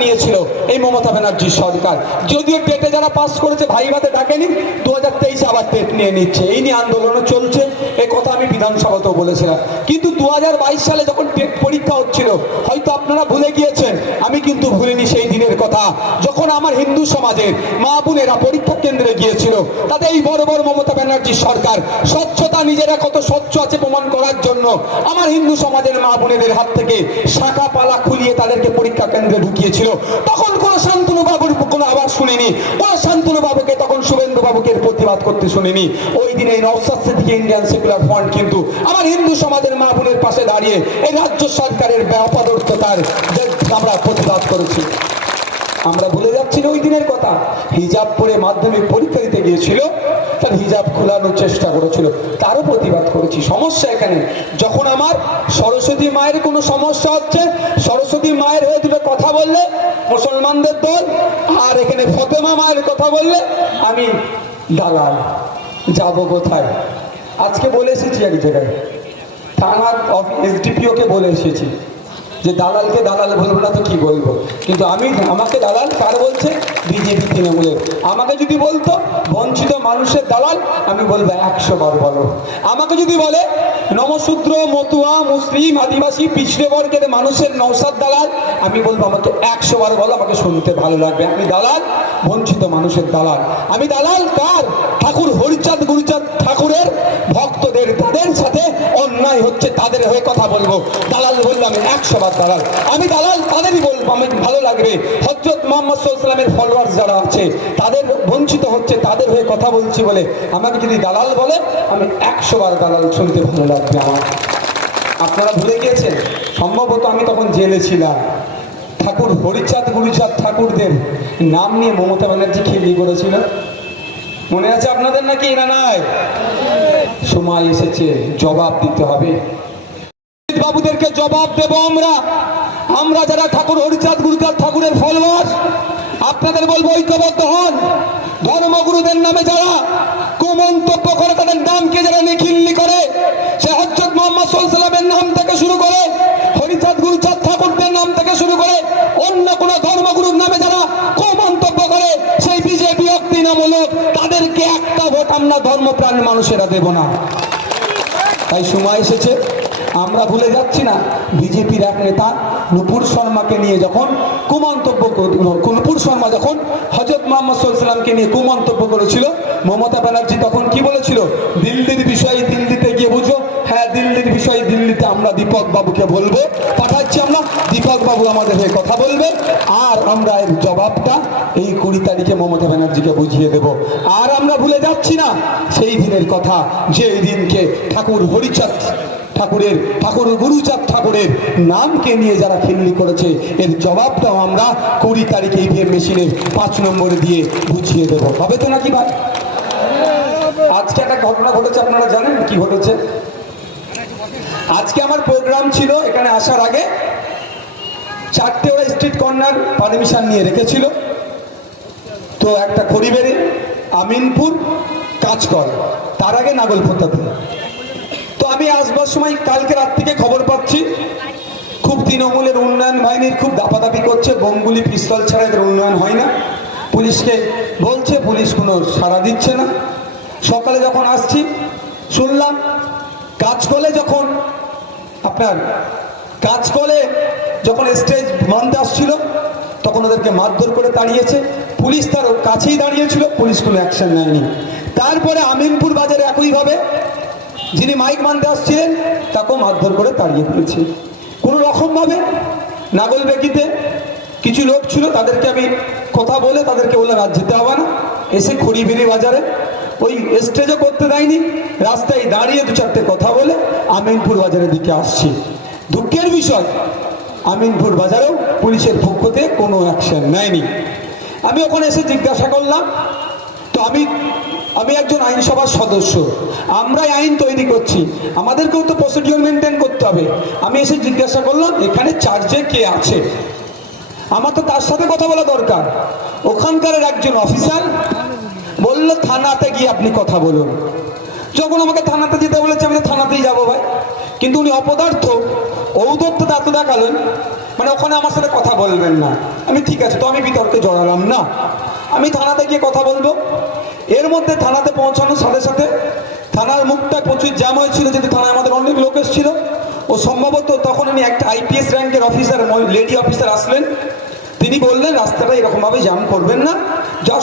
নিয়েছিল এই মমতা ব্যানার্জির সরকার। যদিও টেটে যারা পাস করেছে ভাইভাতে ডাকেনি দু হাজার তেইশে আবার টেট নিয়ে নিচ্ছে। এই নিয়ে আন্দোলনও চলছে। এ কথা আমি বিধানসভাতেও বলেছিলাম। কিন্তু দু হাজার বাইশ সালে যখন টেট পরীক্ষা হচ্ছিল, হয়তো আপনারা ভুলে গিয়েছেন, আমি কিন্তু ভুলিনি সেই দিনের কথা। যখন আমার হিন্দু সমাজের মা বোনেরা পরীক্ষা কেন্দ্রে গিয়েছিল, তাতে এই বড় বড় মমতা ব্যানার্জির সরকার স্বচ্ছতা নিজেরা কত স্বচ্ছ আছে প্রমাণ করার জন্য আমার হিন্দু সমাজের মা বোনেদের হাত থেকে শাখা পালা খুলিয়ে তাদেরকে পরীক্ষা কেন্দ্রে ঢুকিয়েছিল। তখন কোন শান্তনু বাবুর কোনো আওয়াজ শুনিনি কোন শান্তনু বাবুকে তখন শুভেন্দু বাবুকে এর প্রতিবাদ করতে শুনিনি। ওই দিনে এই Nawsad Siddiqui Indian secular front কিন্তু আমার হিন্দু সমাজের মা বোনের পাশে দাঁড়িয়ে এই রাজ্য সরকারের ব্যাপারতার আমরা প্রতিবাদ করেছি। আমরা ভুলে যাচ্ছি না ওই দিনের কথা। হিজাব পরে মাধ্যমিক পরীক্ষা দিতে গিয়েছিল, তার হিজাব খোলানোর চেষ্টা করেছিল, তারও প্রতিবাদ করেছি। সমস্যা এখানে। যখন আমার সরস্বতী মায়ের কোনো সমস্যা হচ্ছে, সরস্বতী মায়ের হয়ে দুটো কথা বললে, মুসলমানদের দল, আর এখানে ফতেমা মায়ের কথা বললে, আমি দালাল যাব কোথায়? আজকে বলে এসেছি এক জায়গায় থানার এসডিপিওকে বলে এসেছি। যে দালালকে দালাল বলব না তো কি বলব? কিন্তু আমি, আমাকে দালাল কার বলছে? বিজেপি তৃণমূলের। আমাকে যদি বলতো, বঞ্চিত মানুষের দালাল, আমি বলব একশো বার বলো। আমাকে যদি বলে নমশূদ্র মতুয়া, মুসলিম, আদিবাসী, পিছড়ে বর্গের মানুষের নৌসাদ দালাল, আমি বলব আমাকে একশো বার বলো, আমাকে শুনতে ভালো লাগবে। আমি দালাল, বঞ্চিত মানুষের দালাল। আমি দালাল কার? ঠাকুর হরিচাঁদ, গুরুচাঁদ ঠাকুরের ভক্তদের, তাদের সাথে অন্যায় হচ্ছে তাদের হয়ে কথা বলব। দালাল বললে আমি একশো বার দালাল। আমি দালাল, তাদেরই বলব, আমি ভালো লাগবে। হজরত মোহাম্মদ সাল্লামের ফলোয়ার্স যারা আছে, তাদের বঞ্চিত হচ্ছে, তাদের হয়ে কথা বলছি বলে। আমাকে যদি দালাল বলে, আমি একশো বার দালাল শুনতে ভালো লাগবে আমার। আপনারা ভুলে গিয়েছেন? সম্ভবত আমি তখন জেলে ছিলাম। ঠাকুর হরিচাঁদ গুরুচাঁদ ঠাকুরদের নাম নিয়ে মমতা ব্যানার্জি খেলি করেছিল। মনে আছে আপনাদের নাকি? না, নাই? সময় এসেছে, জবাব দিতে হবে। বাবুদেরকে জবাব দেব আমরা। আমরা যারা ঠাকুর, হরিচাঁদ, গুরুচাঁদ ঠাকুরের ফলোয়ার আপনাদের বলব ঐক্যবদ্ধ হন। ধর্মগুরুদের নামে যারা কুমন্তব্য করে, তাদের নামকে যারা নিখিল্লি করে, সে হজরত মোহাম্মদ সাল্লামের নাম থেকে শুরু করে, হরিচাঁদ, গুরুচাঁদ ঠাকুরদের নাম থেকে শুরু করে, অন্য কোন প্রাণ ধর্মপ্রাণ মানুষেরা দেব না। তাই সময় এসেছে, আমরা ভুলে যাচ্ছি না, বিজেপির এক নেতা নুপুর শর্মাকে নিয়ে যখন কুমন্তব্য নুপুর শর্মা যখন হজরত মোহাম্মদ সাল্লামকে নিয়ে কুমন্তব্য করেছিল, মমতা ব্যানার্জি তখন কি বলেছিল? দিল্লির বিষয়ে দিল্লিতে গিয়ে বুঝো বিষয়ে দিল্লিতে আমরা দীপক বাবুকে বলব, পাঠাচ্ছি আমরা। দীপক বাবু আমাদের হয়ে কথা বলবে, আর আমরা এর জবাবটা এই কুড়ি তারিখে মমতা ব্যানার্জিকে বুঝিয়ে দেব। আর আমরা ভুলে যাচ্ছি না, সেই দিনের কথা যে দিনকে ঠাকুর হরিচাঁদ ঠাকুরের, ঠাকুর গুরুচাঁদ ঠাকুরের নামকে নিয়ে যারা খিল্লি করেছে, এর জবাবটাও আমরা কুড়ি তারিখে ইভিএম মেশিনের পাঁচ নম্বরে দিয়ে বুঝিয়ে দেব। হবে তো নাকি ভাই? আজকে একটা ঘটনা ঘটেছে, আপনারা জানেন কি ঘটেছে? আজকে আমার প্রোগ্রাম ছিল, এখানে আসার আগে চারটে ওরা স্ট্রিট কর্নার পারমিশন নিয়ে রেখেছিল। তো একটা খড়িবেড়ে, আমিনপুর কাজকর তার আগে নাগলপোতাতে তো আমি আসবার সময় কালকে রাত থেকে খবর পাচ্ছি, খুব তৃণমূলের উন্নয়ন বাহিনীর খুব দাপাদাপি করছে, বঙ্গুলি পিস্তল ছাড়া এদের উন্নয়ন হয় না। পুলিশকে বলছে, পুলিশ কোনো সাড়া দিচ্ছে না। সকালে যখন আসছি, শুনলাম কাজ কাজকলে যখন আপনার কাজকলে যখন স্টেজ মানতে আসছিল, তখন ওদেরকে মারধর করে তাড়িয়েছে পুলিশ তার কাছেই দাঁড়িয়েছিল, পুলিশ কোনো অ্যাকশন নেয়নি। তারপরে আমিনপুর বাজারে একইভাবে যিনি মাইক মানতে আসছিলেন, তাকেও মারধর করে তাড়িয়ে দিয়েছে কোনো রকমভাবে নাগল বেকিতে কিছু লোক ছিল, তাদেরকে আমি কথা বলে তাদেরকে বললাম আজ যেতে হবে না। এসে খড়িবিড়ি বাজারে ওই স্টেজও করতে দেয়নি। রাস্তায় দাঁড়িয়ে দু চারটে কথা বলে আমিনপুর বাজারের দিকে আসছি। দুঃখের বিষয়, আমিনপুর বাজারেও পুলিশের পক্ষ থেকে কোনো অ্যাকশন নেয়নি। আমি ওখানে এসে জিজ্ঞাসা করলাম, তো আমি আমি একজন আইনসভার সদস্য, আমরাই আইন তৈরি করছি, আমাদেরকেও তো প্রসিডিওর মেনটেন করতে হবে। আমি এসে জিজ্ঞাসা করলাম, এখানে চার্জে কে আছে? আমার তো তার সাথে কথা বলা দরকার। ওখানকার একজন অফিসার বলল, থানাতে গিয়ে আপনি কথা বলুন। যখন আমাকে থানাতে যেতে বলেছে, আমি থানাতেই যাব ভাই। কিন্তু উনি অপদার্থ, ঔদত্ত দাঁত দেখালেন মানে ওখানে আমার সাথে কথা বলবেন না। আমি, ঠিক আছে, তো আমি বিতর্কে জড়ালাম না। আমি থানাতে গিয়ে কথা বলব। এর মধ্যে থানাতে পৌঁছানোর সাথে সাথে থানার মুখটা প্রচুর জ্যাম হয়েছিল, যেহেতু থানায় আমাদের অনেক লোক এসেছিল। ও সম্ভবত তখন উনি একটা আইপিএস র্যাঙ্কের অফিসার লেডি অফিসার আসলেন। তিনি বললেন, রাস্তাটা এরকমভাবে জ্যাম করবেন না। যা